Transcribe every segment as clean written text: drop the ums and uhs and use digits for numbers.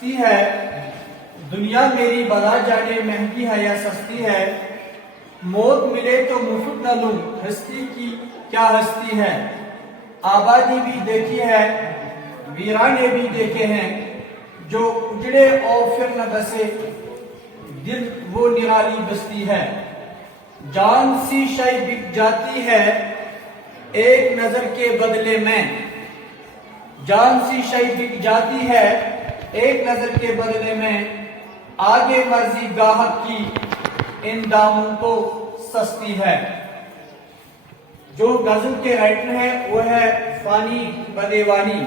سستی ہے، دنیا میری بلا جانے مہنگی ہے یا سستی ہے، موت ملے تو مفت نہ لوں، ہستی کی کیا ہستی ہے، آبادی بھی دیکھی ہے ویرانے بھی دیکھے ہیں، جو اجڑے اور پھر نہ بسے دل وہ نرالی بستی ہے، جان سی شے بک جاتی ہے ایک نظر کے بدلے میں، جان سی شے بک جاتی ہے ایک نظر کے بدلے میں، آگے مرضی گاہک کی ان داموں تو سستی ہے۔ جو غزل کے رائٹر ہے وہ ہے فانی بدیوانی۔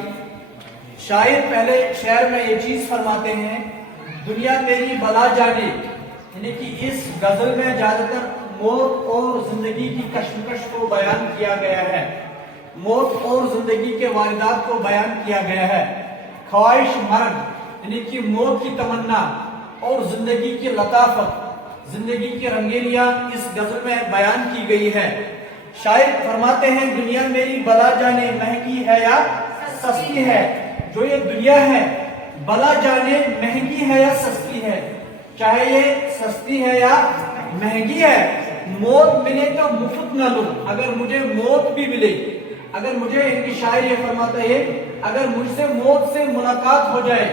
شاعر پہلے شعر میں یہ چیز فرماتے ہیں، دنیا میری بلا جانے، یعنی کہ اس غزل میں زیادہ تر موت اور زندگی کی کشمکش کو بیان کیا گیا ہے، موت اور زندگی کے واردات کو بیان کیا گیا ہے، خواہش مرگ یعنی کہ موت کی تمنا اور زندگی کی لطافت، زندگی کی رنگینیاں اس غزل میں بیان کی گئی ہے۔ شاعر فرماتے ہیں دنیا میری بلا جانے مہنگی ہے یا سستی ہے، جو یہ دنیا ہے بلا جانے مہنگی ہے یا سستی ہے، چاہے یہ سستی ہے یا مہنگی ہے، موت ملے تو مفت نہ لوں، اگر مجھے موت بھی ملے، اگر مجھے ان کی شاعر یہ فرماتا ہے اگر مجھ سے موت سے ملاقات ہو جائے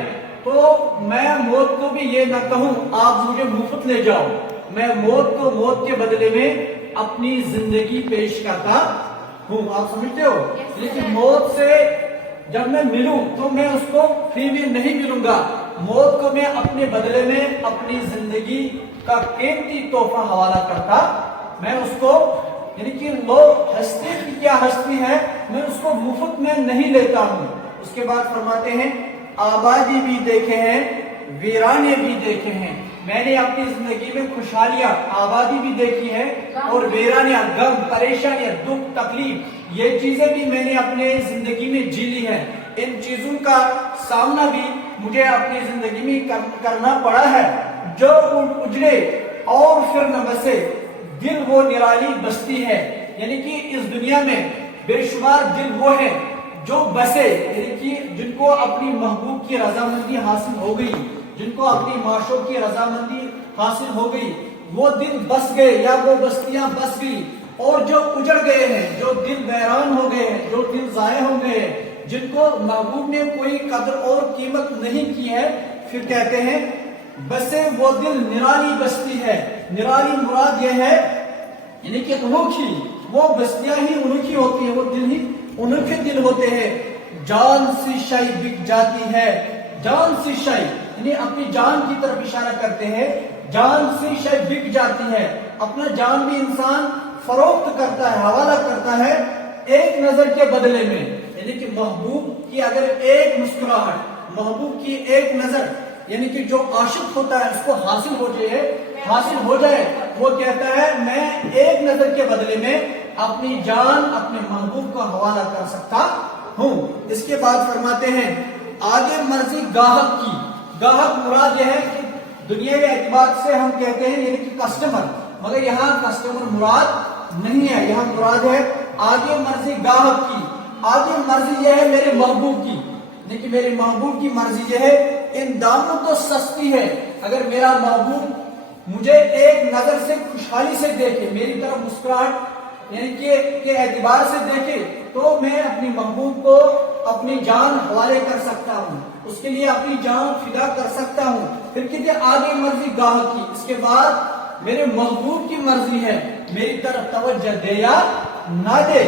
تو میں موت کو بھی یہ نہ کہوں آپ مجھے مفت لے جاؤ، میں موت کو موت کے بدلے میں اپنی زندگی پیش کرتا ہوں۔ آپ سمجھتے ہو؟ لیکن موت سے جب میں ملوں تو میں اس کو فری بھی نہیں ملوں گا، موت کو میں اپنے بدلے میں اپنی زندگی کا قیمتی تحفہ حوالہ کرتا، میں اس کو یعنی کہ وہ ہستی کی کیا ہستی ہے میں اس کو مفت میں نہیں لیتا ہوں۔ اس کے بعد فرماتے ہیں آبادی بھی دیکھے ہیں ویرانے بھی دیکھے ہیں، میں نے اپنی زندگی میں خوشحالیاں آبادی بھی دیکھی ہے اور ویرانیاں غم پریشانیاں دکھ تکلیف یہ چیزیں بھی میں نے اپنے زندگی میں جی لی ہے، ان چیزوں کا سامنا بھی مجھے اپنی زندگی میں کرنا پڑا ہے، جو اجڑے اور پھر نہ بسے دل وہ نرالی بستی ہے، یعنی کہ اس دنیا میں بے شمار دل وہ ہیں جو بسے، یعنی کہ جن کو اپنی محبوب کی رضامندی حاصل ہو گئی، جن کو اپنی معشوق کی رضامندی حاصل ہو گئی، وہ دل بس گئے یا وہ بستیاں بس گئی، اور جو اجڑ گئے ہیں، جو دل ویران ہو گئے ہیں، جو دل ضائع ہو گئے ہیں، جن کو محبوب نے کوئی قدر اور قیمت نہیں کی ہے، پھر کہتے ہیں بسے وہ دل نرالی بستی ہے، نرالی مراد یہ ہے یعنی کہ انوکھی، وہ بستیاں ہی انوکھی ہوتی ہیں، وہ دل ہی انوکھے دل ہوتے ہیں، جان سی شے بک جاتی ہے، جان سی شے یعنی اپنی جان کی طرف اشارہ کرتے ہیں، جان سی شے بک جاتی ہے، اپنا جان بھی انسان فروخت کرتا ہے، حوالہ کرتا ہے ایک نظر کے بدلے میں، یعنی کہ محبوب کی اگر ایک مسکراہٹ، محبوب کی ایک نظر یعنی کہ جو عاشق ہوتا ہے اس کو حاصل ہو جائے وہ کہتا ہے میں ایک نظر کے بدلے میں اپنی جان اپنے محبوب کا حوالہ کر سکتا ہوں۔ اس کے بعد فرماتے ہیں آگے مرضی گاہک کی، گاہک مراد یہ ہے کہ دنیا کے اعتبار سے ہم کہتے ہیں یعنی کہ کسٹمر، مگر یہاں کسٹمر مراد نہیں ہے، یہاں مراد ہے آگے مرضی گاہک کی، آگے مرضی یہ ہے میرے محبوب کی، لیکن میرے محبوب کی مرضی یہ ہے ان داموں تو سستی ہے، اگر میرا محبوب مجھے ایک نظر سے خوشحالی سے دیکھے، میری طرف مسکراہٹ یعنی کہ اعتبار سے دیکھے تو میں اپنی محبوب کو اپنی جان حوالے کر سکتا ہوں، اس کے لیے اپنی جان فدا کر سکتا ہوں۔ پھر کہتے آگے مرضی گاہک کی، اس کے بعد میرے محبوب کی مرضی ہے میری طرف توجہ دے یا نہ دے،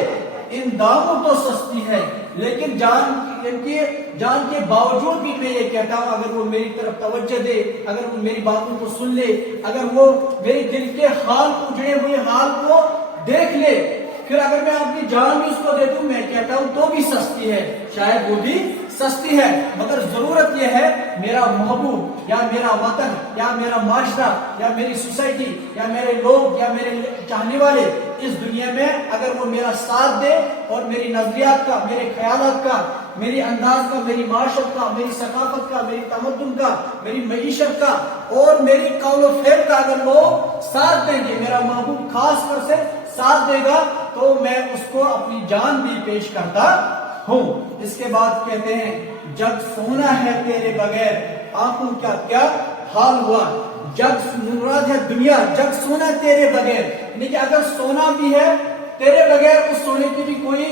ان داموں تو سستی ہے، لیکن جان کے باوجود بھی میں یہ کہتا ہوں اگر وہ میری طرف توجہ دے، اگر وہ میری باتوں کو سن لے، اگر وہ میرے دل کے حال کو اجڑے ہوئے حال کو دیکھ لے، پھر اگر میں اپنی جان بھی اس کو دے دوں میں کہتا ہوں تو بھی سستی ہے، شاید وہ بھی سستی ہے، مگر ضرورت یہ ہے میرا محبوب یا میرا وطن یا میرا معاشرہ یا میری سوسائٹی یا میرے لوگ یا میرے چاہنے والے اس دنیا میں اگر وہ میرا ساتھ دے اور میری نظریات کا، میرے خیالات کا، میری انداز کا، میری معاشرت کا، میری ثقافت کا، میری تمدن کا، میری معیشت کا اور میری قول و فعل کا اگر وہ ساتھ دیں گے، میرا محبوب خاص کر سے ساتھ دے گا تو میں اس کو اپنی جان بھی پیش کرتا ہوں۔ اس کے بعد کہتے ہیں جگ سونا ہے تیرے بغیر آنکھوں کا کیا حال ہوا. جگ مراد ہے دنیا, جگ سونا تیرے بغیر, یعنی کہ اگر سونا بھی ہے تیرے بغیر اس سونے کی بھی کوئی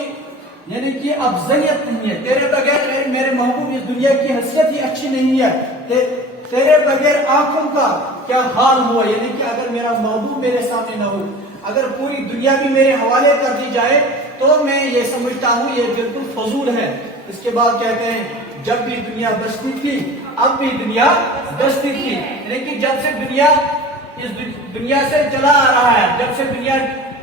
یعنی کہ افضلیت نہیں ہے. تیرے بغیر میرے محبوب اس دنیا کی حیثیت ہی اچھی نہیں ہے. تیرے بغیر آنکھوں کا کیا حال ہوا, یعنی کہ اگر میرا محبوب میرے سامنے نہ ہو, اگر پوری دنیا بھی میرے حوالے کر دی جائے تو میں یہ سمجھتا ہوں یہ بالکل فضول ہے. اس کے بعد کہتے ہیں جب بھی دنیا بستی تھی اب بھی دنیا بستی تھی, یعنی کہ جب سے دنیا اس دنیا سے چلا آ رہا ہے, جب سے دنیا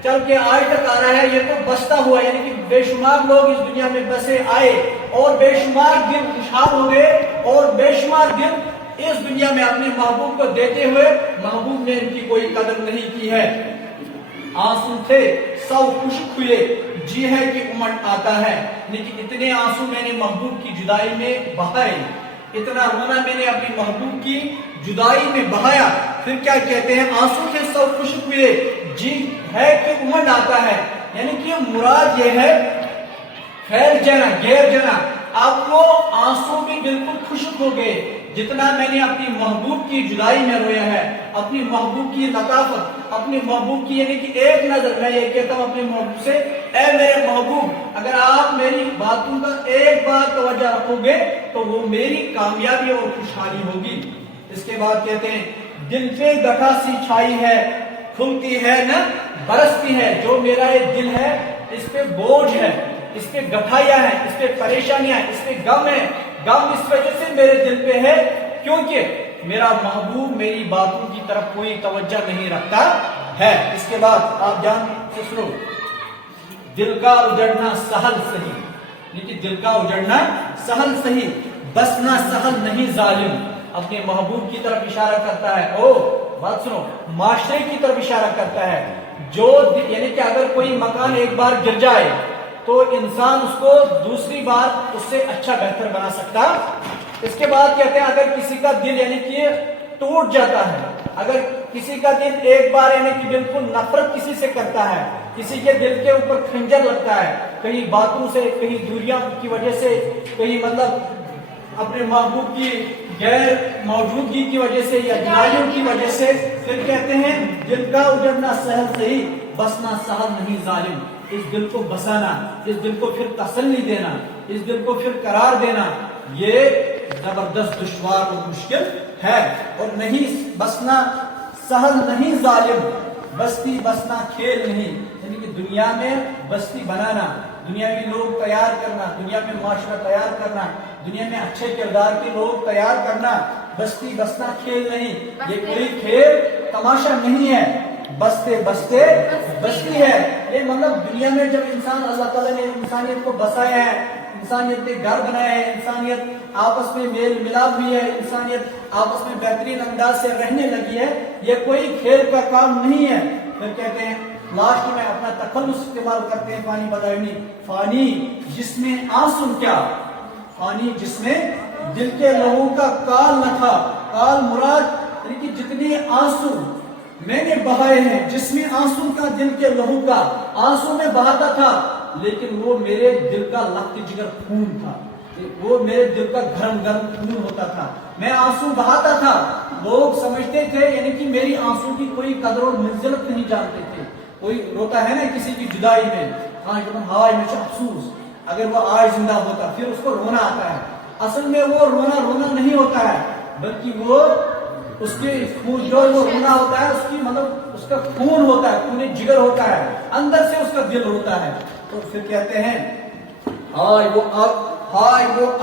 چل کے آج تک آ رہا ہے, یہ تو بستا ہوا, یعنی کہ بے شمار لوگ اس دنیا میں بسے آئے اور بے شمار دل خوشحال ہو گئے اور بے شمار دل اس دنیا میں اپنے محبوب کو دیتے ہوئے محبوب نے ان کی کوئی قدر نہیں کی ہے. آنسو تھے سو خشک ہوئے, جی ہے کہ امٹ آتا ہے, لیکن اتنے آنسو میں نے محبوب کی جدائی میں بہائے, اتنا رونا میں نے اپنی محبوب کی جدائی میں بہایا. پھر کیا کہتے ہیں آنسو تھے سو خشک ہوئے, جی ہے کہ امٹ آتا ہے, یعنی کہ مراد یہ ہے پھیل جانا, گھیر جانا. اب وہ آنسو بھی بالکل خشک ہو گئے جتنا میں نے اپنی محبوب کی جدائی میں رویا ہے, اپنی محبوب کی لطافت, اپنی محبوب کی یعنی کہ ایک نظر. میں یہ کہتا ہوں اپنے محبوب سے, اے میرے محبوب اگر آپ میری باتوں کا ایک بار توجہ رکھو گے تو وہ میری کامیابی اور خوشحالی ہوگی. اس کے بعد کہتے ہیں دل پہ گٹھا سی چھائی ہے, کھلتی ہے نہ برستی ہے. جو میرا یہ دل ہے اس پہ بوجھ ہے, اس پہ گٹھائیاں ہیں, اس پہ پریشانیاں ہیں, اس پہ غم ہے. غم اس وجہ سے میرے دل پہ ہے کیونکہ میرا محبوب میری باتوں کی طرف کوئی توجہ نہیں رکھتا ہے. اس کے بعد آپ جان سے سنو, دل کا اجڑنا سہل سہی, لیکن دل کا اجڑنا سہل سہی, بسنا سہل نہیں ظالم. اپنے محبوب کی طرف اشارہ کرتا ہے, او بات سنو, معاشرے کی طرف اشارہ کرتا ہے. جو یعنی کہ اگر کوئی مکان ایک بار گر جائے تو انسان اس کو دوسری بار اس سے اچھا بہتر بنا سکتا. اس کے بعد کہتے ہیں اگر کسی کا دل یعنی کہ ٹوٹ جاتا ہے, اگر کسی کا دل ایک بار یعنی کہ بالکل نفرت کسی سے کرتا ہے, کسی کے دل کے اوپر خنجر لگتا ہے, کہیں باتوں سے, کہیں دوریاں کی وجہ سے, کہیں مطلب اپنے محبوب کی غیر موجودگی کی وجہ سے یا جدائیوں کی وجہ سے, پھر کہتے ہیں دل کا اجڑنا سہل سہی, بسنا سہل نہیں ظالم. اس دل کو بسانا, اس دل کو پھر تسلی دینا, اس دل کو پھر قرار دینا, یہ زبردست دشوار اور مشکل ہے. اور نہیں بسنا سہل نہیں ظالم, بستی بسنا کھیل نہیں, یعنی کہ دنیا میں بستی بنانا, دنیاوی لوگ تیار کرنا, دنیا میں معاشرہ تیار کرنا, دنیا میں اچھے کردار کے لوگ تیار کرنا, بستی بسنا کھیل نہیں. یہ کوئی کھیل تماشا نہیں ہے, بستے بستے بستی ہے. یہ مطلب دنیا میں جب انسان, اللہ تعالیٰ نے انسانیت کو بسایا ہے, انسانیت نے گھر بنایا ہے, انسانیت آپس میں میل ملاپ ہوئی ہے, انسانیت آپس میں بہترین انداز سے رہنے لگی ہے, یہ کوئی کھیل کا کام نہیں ہے. پھر کہتے ہیں لاسٹ میں اپنا تخلص استعمال کرتے ہیں فانی بدائنی, فانی جس میں آنسو کیا, فانی جس میں دل کے لہو کا کال نہ تھا. کال مراد یعنی کہ جتنے آنسو میں نے بہائے ہیں, جس میں آنسو کا دل کے لہو کا, آنسو میں بہاتا تھا لیکن وہ میرے دل کا لخت جگر خون تھا, وہ میرے دل کا گرم گرم خون ہوتا تھا. میں آنسو بہاتا تھا, لوگ سمجھتے تھے یعنی کہ میری آنسو کی کوئی قدر اور منزلت نہیں جانتے تھے. کوئی روتا ہے نا کسی کی جدائی میں, ہاں ہائے مجھے افسوس, اگر وہ آج زندہ ہوتا پھر اس کو رونا آتا ہے. اصل میں وہ رونا نہیں ہوتا ہے, بلکہ وہ اس کے جو وہ رونا ہوتا ہے اس کی مطلب اس کا خون ہوتا ہے, خون جگر ہوتا ہے, اندر سے اس کا دل ہوتا ہے. تو پھر کہتے ہیں ہائے وہ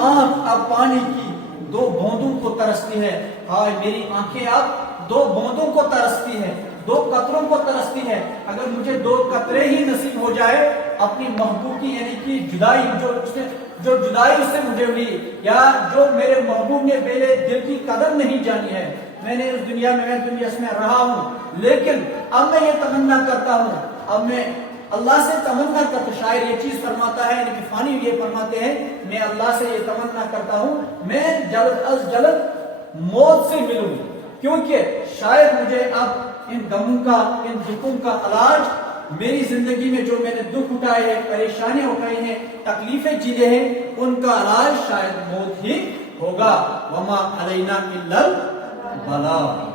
آنکھ اب پانی کی دو بوندوں کو ترستی ہے, ہائے میری آنکھیں اب دو بوندوں کو ترستی ہے, دو قطروں کو ترستی ہے. اگر مجھے دو قطرے ہی نصیب ہو جائے اپنی محبوب کی یعنی کہ جدائی, جو جدائی اس سے مجھے ہوئی, یا جو میرے محبوب نے میرے دل کی قدر نہیں جانی ہے. میں نے اس دنیا میں رہا ہوں, لیکن اب میں یہ تمنا کرتا ہوں, اب میں اللہ سے تمنا کرتا. شاعر یہ چیز فرماتا ہے, یعنی کہ فانی یہ فرماتے ہیں, میں اللہ سے یہ تمنا کرتا ہوں میں جلد از جلد موت سے ملوں, کیونکہ شاید مجھے اب ان غموں کا, ان دکھوں کا علاج میری زندگی میں جو میں نے دکھ اٹھائے ہیں, پریشانیاں اٹھائی ہیں, تکلیفیں جھیلے ہیں, ان کا علاج شاید موت ہی ہوگا وما علینا الا البلاغ.